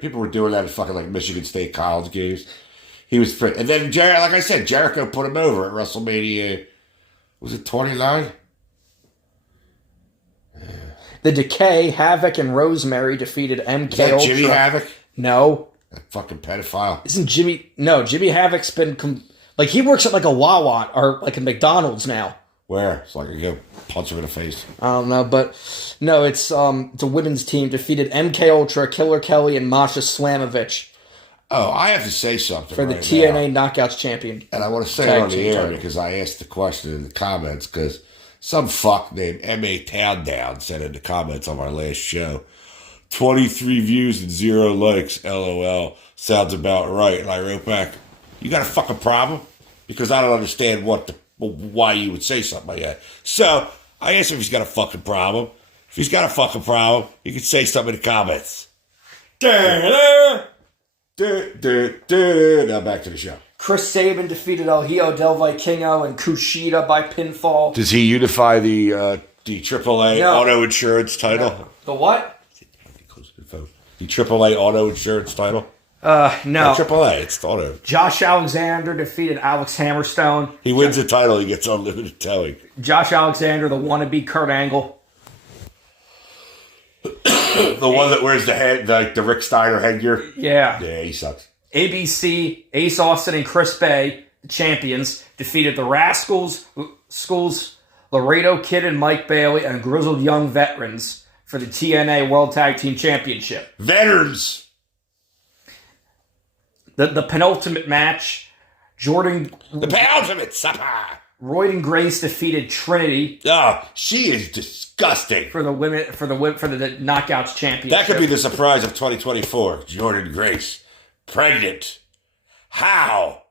People were doing that at fucking like Michigan State college games. He was fit. And then, like I said, Jericho put him over at WrestleMania. Was it 29? The Decay, Havoc, and Rosemary defeated MK Is that Ultra. Jimmy Havoc? No. That fucking pedophile. Isn't Jimmy... No, Jimmy Havoc's been... like, he works at like a Wawa or like a McDonald's now. Where? So I could go punch him in the face. I don't know, but... No, it's a women's team. Defeated MK Ultra, Killer Kelly, and Masha Slamovich. Oh, I have to say something For the right TNA now. Knockouts champion. And I want to say Tag it on the team air title. because I asked the question in the comments because some fuck named M.A. Towndown said in the comments on our last show, 23 views and 0 likes, LOL. Sounds about right. And I wrote back, you got a fucking problem? Because I don't understand why you would say something like that. So I asked him if he's got a fucking problem. If he's got a fucking problem, he can say something in the comments. Now back to the show. Chris Sabin defeated El Hijo del Vikingo and Kushida by pinfall. Does he unify the AAA auto insurance title? No. The what? The AAA auto insurance title? No. AAA, it's the auto. Josh Alexander defeated Alex Hammerstone. He wins the title, he gets unlimited towing. Josh Alexander, the wannabe Kurt Angle. The one that wears the head, the Rick Steiner headgear? Yeah. Yeah, he sucks. ABC, Ace Austin, and Chris Bay, the champions, defeated the Rascals, Laredo Kid and Mike Bailey, and Grizzled Young Veterans for the TNA World Tag Team Championship. Veterans! The penultimate match, The penultimate supper! Royden Grace defeated Trinity. Oh, she is disgusting. For the Knockouts Championship. That could be the surprise of 2024. Jordan Grace. Pregnant. How?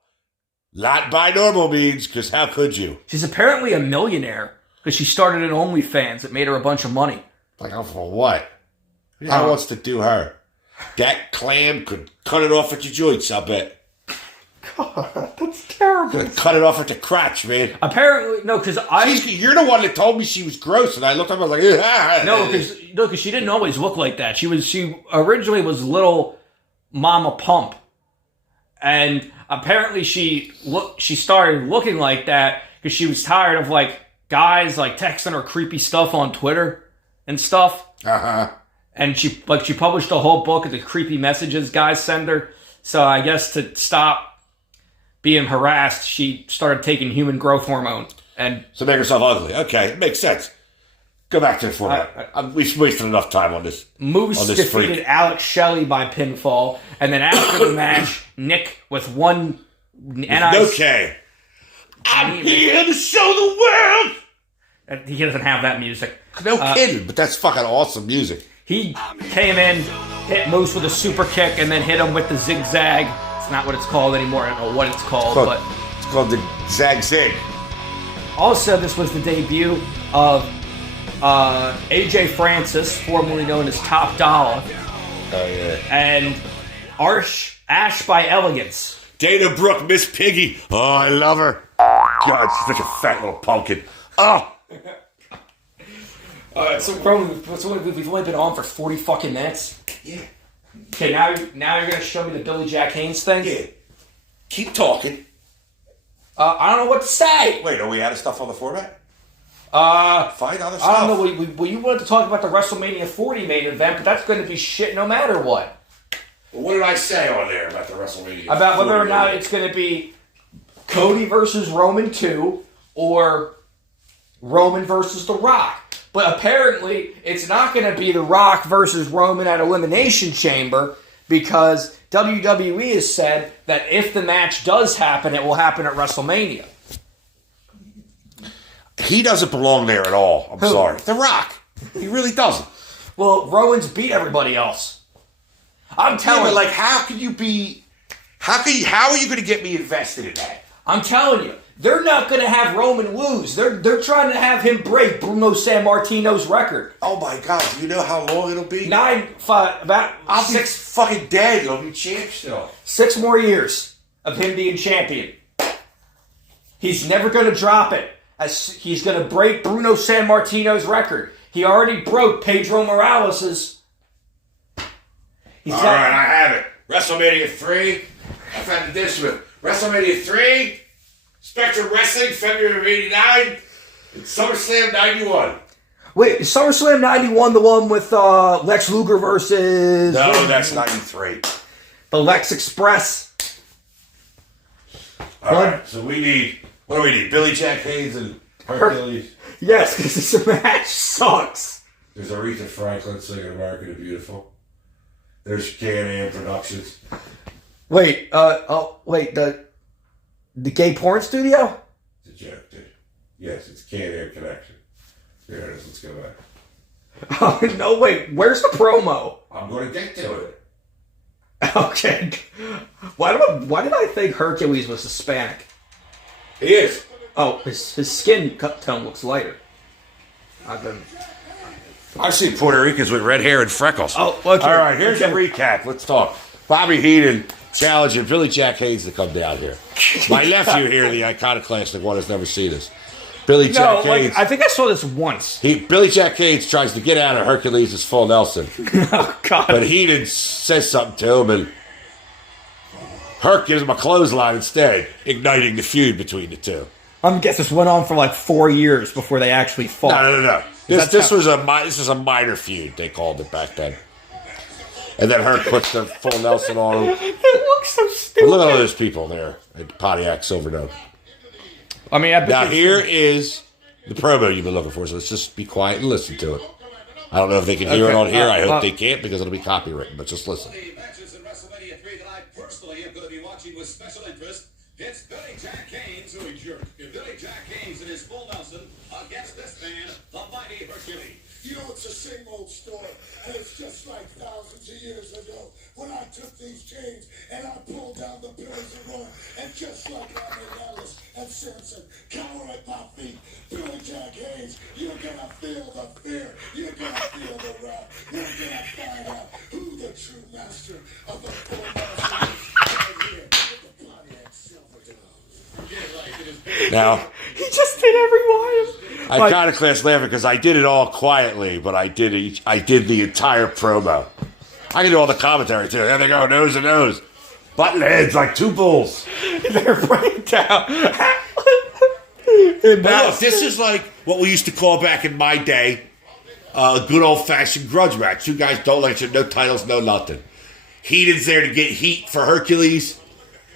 Not by normal means, because how could you? She's apparently a millionaire because she started an OnlyFans that made her a bunch of money. Like, for what? Who wants to do her? That clam could cut it off at your joints, I bet. God, that's terrible. Cut it off at the crotch, man. Apparently, no, because You're the one that told me she was gross, and I looked up and I was like, No, because she didn't always look like that. She originally was little Mama Pump, and apparently she started looking like that because she was tired of like guys like texting her creepy stuff on Twitter and stuff. And she published a whole book of the creepy messages guys send her. So I guess to stop being harassed, she started taking human growth hormone and so make herself ugly. Okay, it makes sense. Go back to the format. We've wasted enough time on this. Moose defeated Alex Shelley by pinfall, and then after the match, Nick with one Okay. I'm here to show the world. He doesn't have that music. No kidding, but that's fucking awesome music. He came in, hit Moose with a super kick, and then hit him with the zigzag. It's not what it's called anymore. I don't know what it's called, but called the Zag Zig. Also, this was the debut of AJ Francis, formerly known as Top Dollar, Oh, yeah. and Ash by Elegance. Dana Brooke, Miss Piggy. Oh, I love her. God, she's such a fat little pumpkin. Oh. So we've only been on for 40 fucking minutes. Yeah. Okay, now you're gonna show me the Billy Jack Haynes thing. Yeah. Keep talking. I don't know what to say. Wait, are we out of stuff on the format? Find other stuff. I don't know. Well, you wanted to talk about the WrestleMania 40 main event, but that's going to be shit no matter what. Well, what did I say on there about the WrestleMania? About whether or not it's going to be Cody versus Roman 2 or Roman versus The Rock. But apparently, it's not going to be The Rock versus Roman at Elimination Chamber because WWE has said that if the match does happen, it will happen at WrestleMania. He doesn't belong there at all. I'm Who? sorry. The Rock. He really doesn't. Well, Roman's beat everybody else. I'm telling you. Like, how can you be... How are you going to get me invested in that? I'm telling you. They're not going to have Roman lose. They're trying to have him break Bruno Sammartino's record. Oh, my God. Do you know how long it'll be? I'll be fucking dead. He'll be champ still. 6 more years of him being champion. He's never going to drop it. He's going to break Bruno Sammartino's record. He already broke Pedro Morales's. All right, I have it. WrestleMania 3. I've had this with WrestleMania 3, Spectrum Wrestling, February of 89, and SummerSlam 91. Wait, is SummerSlam 91 the one with Lex Luger versus... No, that's 93. The Lex Express. All right, so we need... What do we need? Billy Jack Haynes and Hercules? Yes, because this match sucks. There's Aretha Franklin singing America the Beautiful. There's Can-Am Productions. Wait, the gay porn studio? It's a joke, dude. Yes, it's Can-Am Connection. There it is. Let's go back. Oh, no, wait. Where's the promo? I'm going to get to it. Okay. Why did I think Hercules was Hispanic? He is. Oh, his skin tone looks lighter. I've seen Puerto Ricans with red hair and freckles. Oh, okay. All right, here's the recap. Let's talk. Bobby Heenan challenging Billy Jack Haynes to come down here. My nephew here, the Iconoclastic one, has never seen this. Billy Jack Haynes. I think I saw this once. Billy Jack Haynes tries to get out of Hercules' full Nelson. Oh, God. But Heenan says something to him, and Herc gives him a clothesline instead, igniting the feud between the two. I'm guessing this went on for like 4 years before they actually fought. No. This was a minor feud, they called it back then. And then Herc puts the full Nelson on him. It looks so stupid. But look at all those people there at Pontiac Silverdome. I mean, now here is the promo you've been looking for, so let's just be quiet and listen to it. I don't know if they can hear it on here. I hope they can't because it'll be copywritten, but just listen. Matches in WrestleMania 3 that I personally am going to be watching with special interest. It's Billy Jack Haynes, who he jerked. Billy Jack Haynes in his full Nelson against this man, the mighty Hercules. You know, it's the same old story, and it's just like thousands of years ago when I took these chains and I pulled down the pillars of Rome, and just like Alice and Samson cower at my feet, Billy Jack Haynes, you're gonna feel the fear, you're gonna feel the wrath, you're gonna find out who the true master of the full Nelson is right here with the Pontiac Silverdome. Now, He just did every line. Iconoclast laughing because I did it all quietly, but I did the entire promo. I can do all the commentary too. There they go, nose to nose. Button heads like two bulls. They're breaking down. But look, this is like what we used to call back in my day a good old-fashioned grudge match. Two guys don't like each other, no titles, no nothing. Heenan's there to get heat for Hercules.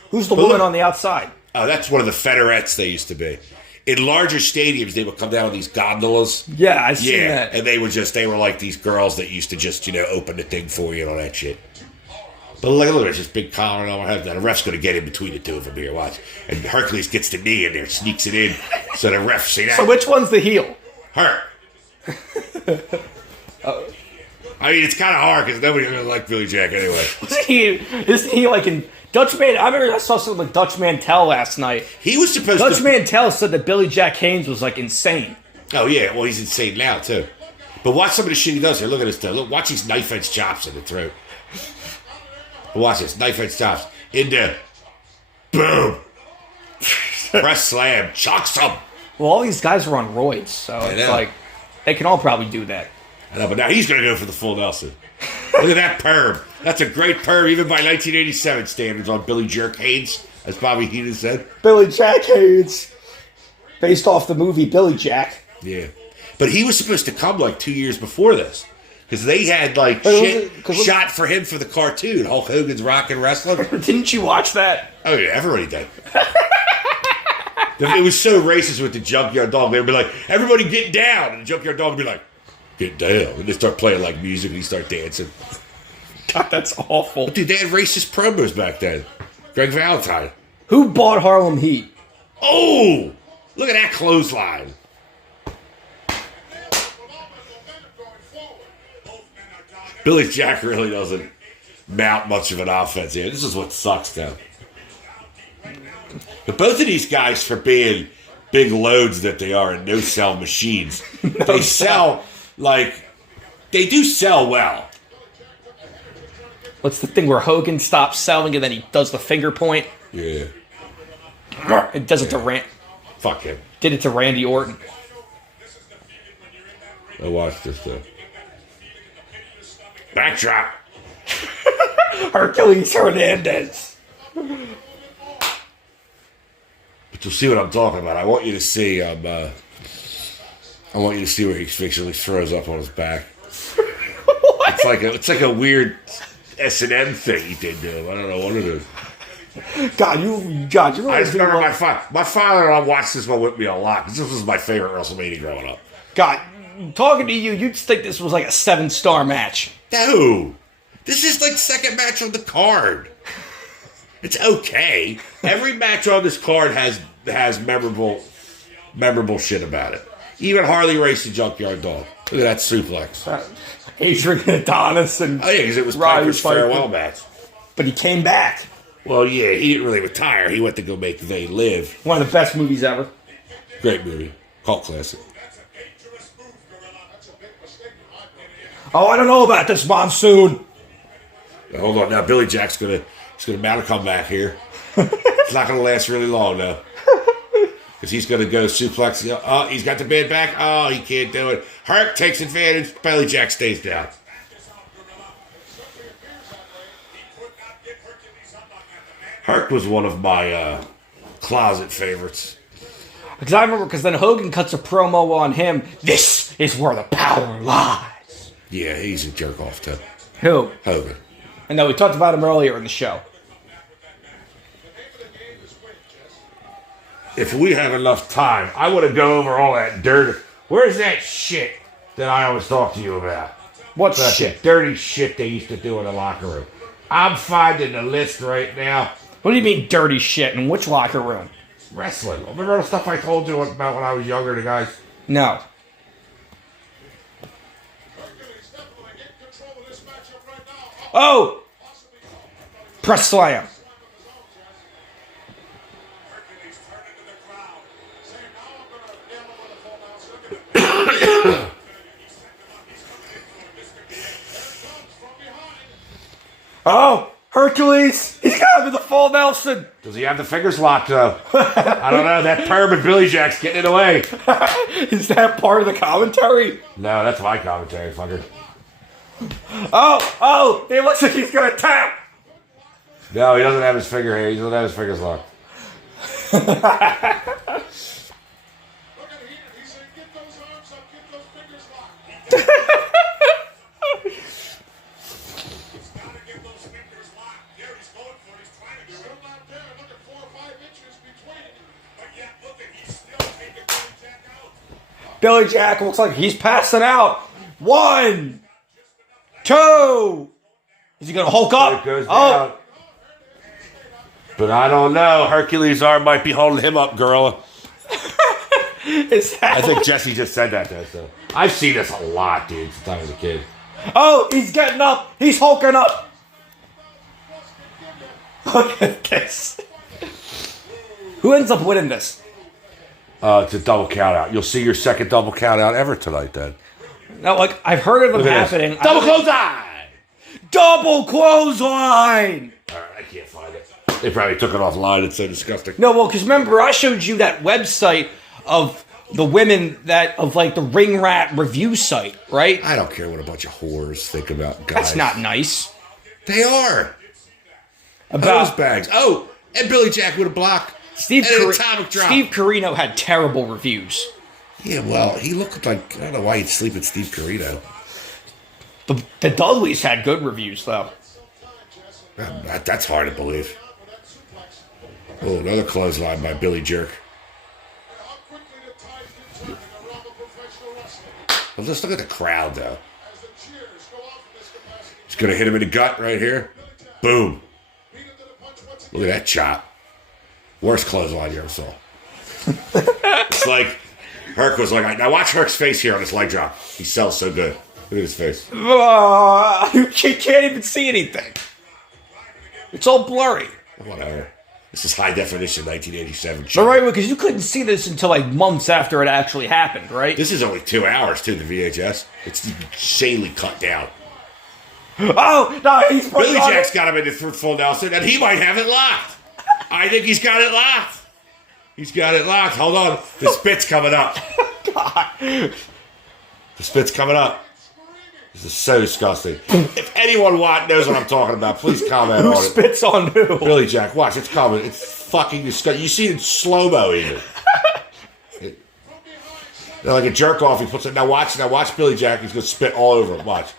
Who's the woman on the outside? Oh, that's one of the fedorettes they used to be. In larger stadiums, they would come down with these gondolas. Yeah, I've seen that. And they were like these girls that used to just, open the thing for you and all that shit. But look at this big collar and all that. The ref's going to get in between the two of them here, watch. And Hercules gets the knee in there, sneaks it in. So the ref, see that? So which one's the heel? Her. I mean, it's kind of hard because nobody's going to like Billy Jack anyway. Isn't he like in Dutchman? I remember I saw something like Dutch Mantel last night. He was supposed Dutch to... Mantel said that Billy Jack Haynes was like insane. Oh, yeah. Well, he's insane now, too. But watch some of the shit he does here. Look at this, though. Look, watch these knife-edge chops in the throat. But watch this. Knife-edge chops. Into... Boom. Press slam. Chucks him. Well, all these guys are on roids, so it's like they can all probably do that. I know, but now he's going to go for the full Nelson. Look at that perm. That's a great perm, even by 1987 standards on Billy Jerk Haynes, as Bobby Heenan said. Billy Jack Haynes, based off the movie Billy Jack. Yeah. But he was supposed to come like 2 years before this. Because they had like shot for him for the cartoon, Hulk Hogan's Rockin' Wrestling. Didn't you watch that? Oh, yeah, everybody did. It was so racist with the Junkyard Dog. They'd be like, everybody get down. And the Junkyard Dog would be like, get down. And they start playing like music and he start dancing. God, that's awful. But dude, they had racist promos back then. Greg Valentine. Who bought Harlem Heat? Oh! Look at that clothesline. Billy Jack really doesn't mount much of an offense here. This is what sucks, though. But both of these guys, for being big loads that they are and no-sell machines, they sell, like, they do sell well. What's the thing where Hogan stops selling and then he does the finger point? Yeah. It does it to Rand. Fuck him. Did it to Randy Orton. I watched this, though. Backdrop. Hercules Hernandez. But you'll see what I'm talking about. I want you to see. I want you to see where he fictionally throws up on his back. It's like a weird S&M thing he did to him. I don't know what it is. God, you really I just do remember love- my father watched this one with me a lot because this was my favorite WrestleMania growing up. God, talking to you, you'd think this was like a 7-star match. No, this is like second match on the card. It's okay. Every match on this card has memorable shit about it. Even Harley Race the Junkyard Dog. Look at that suplex. Adrian Adonis and Oh yeah, because it was Roddy Piper's Piper. farewell match. But he came back. Well, yeah, he didn't really retire. He went to go make They Live. One of the best movies ever. Great movie. Cult classic. Oh, I don't know about this monsoon. Now, hold on. Now, Billy Jack's gonna mount a comeback here. It's not gonna last really long, though. Because he's gonna go suplex. Oh, he's got the bed back. Oh, he can't do it. Herc takes advantage. Billy Jack stays down. Herc was one of my closet favorites. Because I remember, because then Hogan cuts a promo on him. This is where the power lies. Yeah, he's a jerk off too. Who? Hogan. I know, we talked about him earlier in the show. If we have enough time, I want to go over all that dirt. Where's that shit that I always talk to you about? What That shit? dirty shit they used to do in the locker room. I'm finding the list right now. What do you mean dirty shit? In which locker room? Wrestling. Remember the stuff I told you about when I was younger, the guys? No. Oh! Press slam. Oh! Hercules! He's got him in the full Nelson! Does he have the fingers locked, though? I don't know. That perm and Billy Jack's getting in the way. Is that part of the commentary? No, that's my commentary, fucker. Oh! It looks like he's gonna tap! No, he doesn't have his finger here. He doesn't have his fingers locked. Look at him. He said, get those arms up, get those fingers locked. He's got to get those fingers locked. There he's going for it. He's trying to do it. Still not there. Look at 4 or 5 inches between. But yet, look at he's still taking Billy Jack out. Billy Jack looks like he's passing out. 1, 2. Is he gonna Hulk up? It goes down. But I don't know. Hercules' arm might be holding him up, girl. Is that I think Jesse just said that, though. So. I've seen this a lot, dude, since I was a kid. Oh, he's getting up. He's hulking up. Okay. Who ends up winning this? It's a double count out. You'll see your second double count out ever tonight, then. No, like I've heard of them Look at this. happening. Double clothesline! Double clothesline! All right, I can't find it. They probably took it offline. It's so disgusting. No, well, because remember I showed you that website of the women of like the Ring Rat review site, right? I don't care what a bunch of whores think about guys. That's not nice. They are. About Those bags. Oh, and Billy Jack with a block. And an atomic drop. Steve Carino had terrible reviews. Yeah, well, he looked like, I don't know why he'd sleep with Steve Carino. The Dudleys had good reviews, though. That's hard to believe. Oh, another clothesline by Billy Jerk. Well, just look at the crowd, though. He's going to hit him in the gut right here. Boom. Look at that chop. Worst clothesline you ever saw. It's like Herc was like, now watch Herc's face here on this leg drop. He sells so good. Look at his face. You can't even see anything. It's all blurry. Whatever. This is high definition 1987 But show. right, because you couldn't see this until like months after it actually happened, right? This is only 2 hours, too, the VHS. It's insanely cut down. Oh, no, he's Billy Jack's got him in the full Nelson, and he might have it locked. I think he's got it locked. He's got it locked. Hold on. The spit's coming up. God. The spit's coming up. This is so disgusting. If anyone knows what I'm talking about, please comment Who on it. spits on who? Billy Jack, watch. It's coming. It's fucking disgusting. You see it in slow-mo even. Like a jerk off, he puts it. Now watch Billy Jack. He's going to spit all over him. Watch.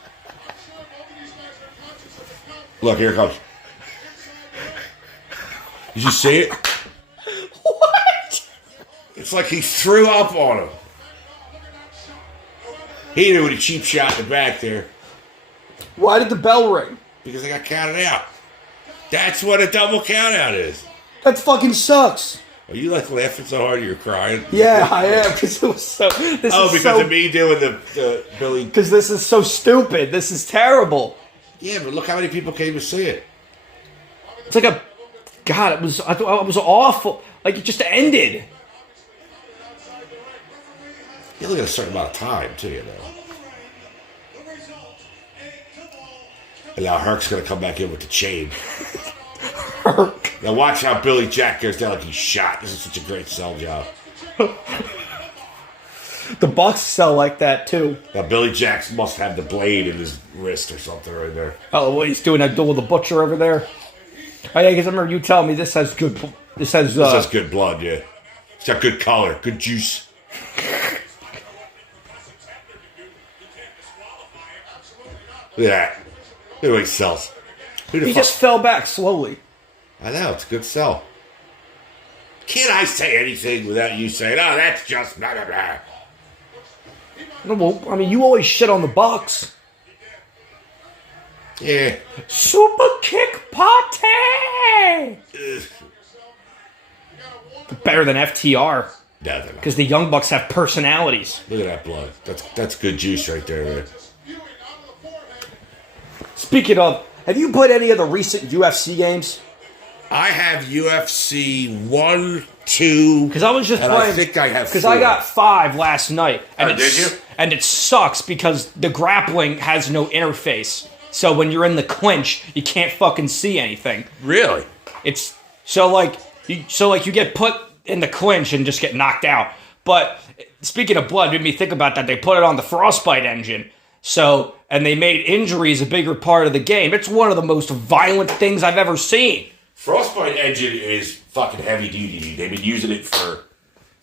Look, here it comes. Did you see it? What? It's like he threw up on him. He knew with a cheap shot in the back there. Why did the bell ring? Because they got counted out. That's what a double count out is. That fucking sucks. Are you like laughing so hard you're crying? Yeah, I am, because it was so... Because of me doing the Billy... Because this is so stupid. This is terrible. Yeah, but look how many people came to see it. It's like a... God, I thought it was awful. Like, it just ended. You look at a certain amount of time, too, you know. And now Herc's going to come back in with the chain. Herc. Now watch how Billy Jack goes down like he's shot. This is such a great sell job. The Bucks sell like that, too. Now Billy Jack must have the blade in his wrist or something right there. Oh, what, he's doing that duel with the butcher over there? Oh, yeah, because I remember you telling me this has good... This has good blood, yeah. It's got good color, good juice. Look at that. Look at what he sells. He just fell back slowly. I know, it's a good sell. Can't I say anything without you saying, oh, that's just blah, blah, blah. No, well, I mean, you always shit on the Bucks. Yeah. Super kick party! Ugh. Better than FTR. Nothing. Because the Young Bucks have personalities. Look at that blood. That's good juice right there, man. Speaking of, have you played any of the recent UFC games? I have UFC 1, 2. Because I was just and playing. I think I have Because 4. I got 5 last night. And Did you? And it sucks because the grappling has no interface. So when you're in the clinch, you can't fucking see anything. Really? It's so like you get put in the clinch and just get knocked out. But speaking of blood, made me think about that. They put it on the Frostbite engine. So, and they made injuries a bigger part of the game. It's one of the most violent things I've ever seen. Frostbite engine is fucking heavy duty. They've been using it for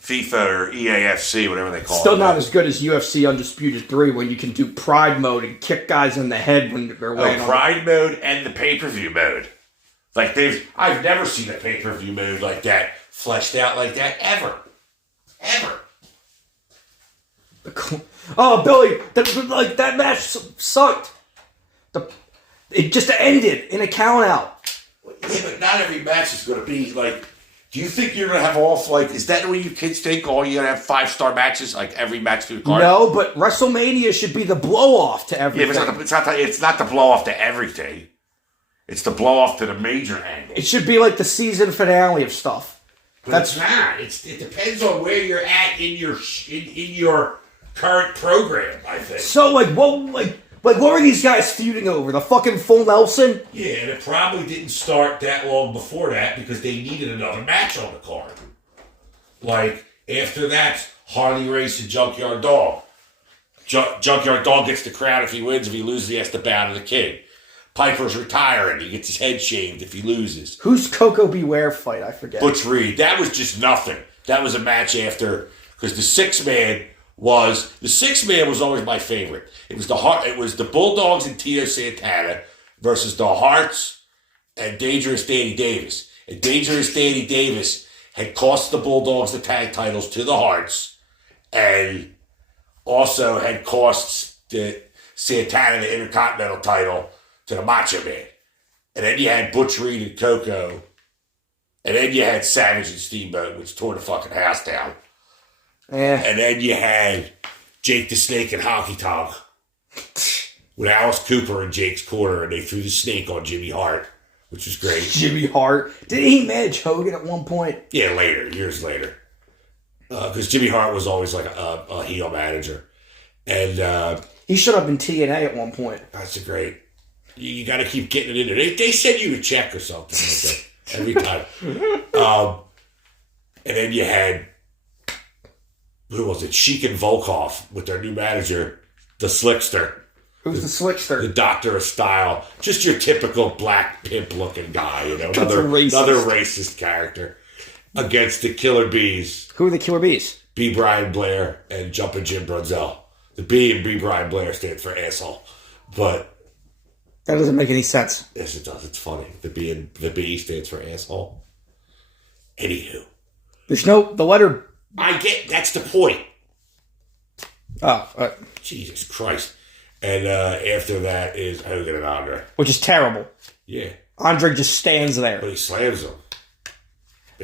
FIFA or EAFC, whatever they call it. Still not as good as UFC Undisputed 3 when you can do Pride mode and kick guys in the head when they're laying on. Pride mode and the pay-per-view mode. Like I've never seen a pay-per-view mode like that, fleshed out like that, ever. Ever. Oh, Billy, that match sucked. It just ended in a count out. Yeah, but not every match is going to be like Do you think you're gonna have is that the way you kids think? All you're gonna have 5-star matches, like every match through the card? No, but WrestleMania should be the blow off to everything. Yeah, but it's not the blow off to everything. It's the blow off to the major angle. It should be like the season finale of stuff. But it's not. It depends on where you're at in your current program, I think. So what were these guys feuding over? The fucking Full Nelson? Yeah, and it probably didn't start that long before that because they needed another match on the card. Like, after that, Harley Race and Junkyard Dog. Junkyard Dog gets the crown if he wins. If he loses, he has to bow to the king. Piper's retiring. He gets his head shaved if he loses. Who's Coco Beware fight? I forget. Butch Reed. That was just nothing. That was a match after, because the six-man was always my favorite. It was the Bulldogs and Tito Santana versus the Hearts and Dangerous Danny Davis. And Dangerous Danny Davis had cost the Bulldogs the tag titles to the Hearts, and also had cost the Santana the Intercontinental title to the Macho Man. And then you had Butch Reed and Coco. And then you had Savage and Steamboat, which tore the fucking house down. Yeah. And then you had Jake the Snake and Honky Tonk with Alice Cooper in Jake's corner, and they threw the snake on Jimmy Hart, which was great. Jimmy Hart. Did he manage Hogan at one point? Yeah, years later. Because Jimmy Hart was always like a heel manager. And He should have been TNA at one point. that's a great... You got to keep getting it in there. They send you a check or something like that every time. And then you had... Who was it? Sheik and Volkov with their new manager, the Slickster. Who's the Slickster? The Doctor of Style. Just your typical black pimp-looking guy, you know. Another racist character. Against the Killer Bees. Who are the Killer Bees? B. Brian Blair and Jumpin' Jim Brunzell. The B in B. Brian Blair stands for asshole. But... That doesn't make any sense. Yes, it does. It's funny. The B stands for asshole. Anywho. There's the letter... I get... That's the point. Oh, Jesus Christ. And after that is Hogan and Andre. which is terrible. Yeah. Andre just stands there. But he slams them.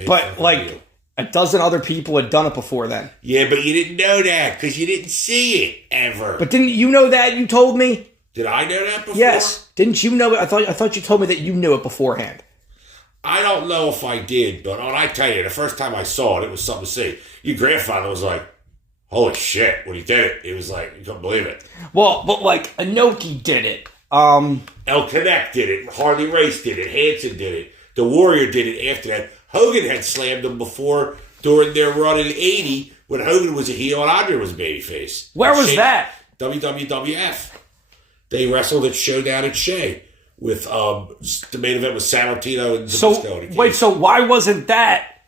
But, like, a dozen other people had done it before then. Yeah, but you didn't know that because you didn't see it ever. But didn't you know that? You told me? Did I know that before? Yes. Didn't you know it? I thought you told me that you knew it beforehand. I don't know if I did, but I tell you, the first time I saw it, it was something to see. Your grandfather was like, holy shit, when he did it, he was like, you couldn't believe it. Well, but like, Inoki did it. El Connect did it. Harley Race did it. Hanson did it. The Warrior did it after that. Hogan had slammed them before during their run in 80 when Hogan was a heel and Andre was a babyface. Where was that? WWF. They wrestled at Showdown at Shea with the main event was Salentino and Zabisco. So why wasn't that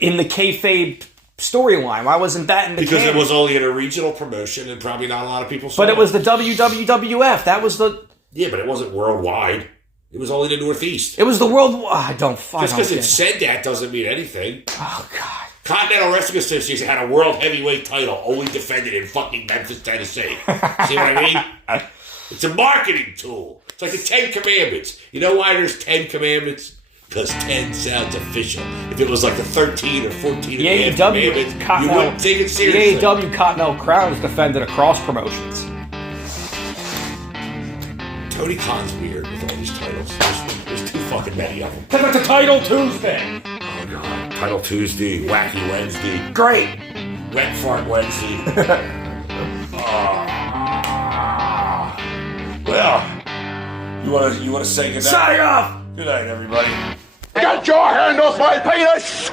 in the kayfabe storyline? Why wasn't that in the Because canon? it was only in a regional promotion and probably not a lot of people saw But it was the WWF. That was the... Yeah, but it wasn't worldwide. It was only the Northeast. It was the world... I don't... Just because it said that doesn't mean anything. Oh, God. Continental Wrestling Association had a world heavyweight title only defended in fucking Memphis, Tennessee. See what I mean? It's a marketing tool. It's like the 10 Commandments. You know why there's 10 Commandments? Because 10 sounds official. If it was like the 13 or 14 The AEW, you wouldn't take it seriously. The AEW Continental Crown is defended across promotions. Tony Khan's weird with all these titles. There's too fucking many of them. That's a Title Tuesday. Oh, God. Title Tuesday, Wacky Wednesday. Great. Wet Fart Wednesday. Well, you want to say goodnight? Sign off. Good night, everybody. Get your hand off my penis!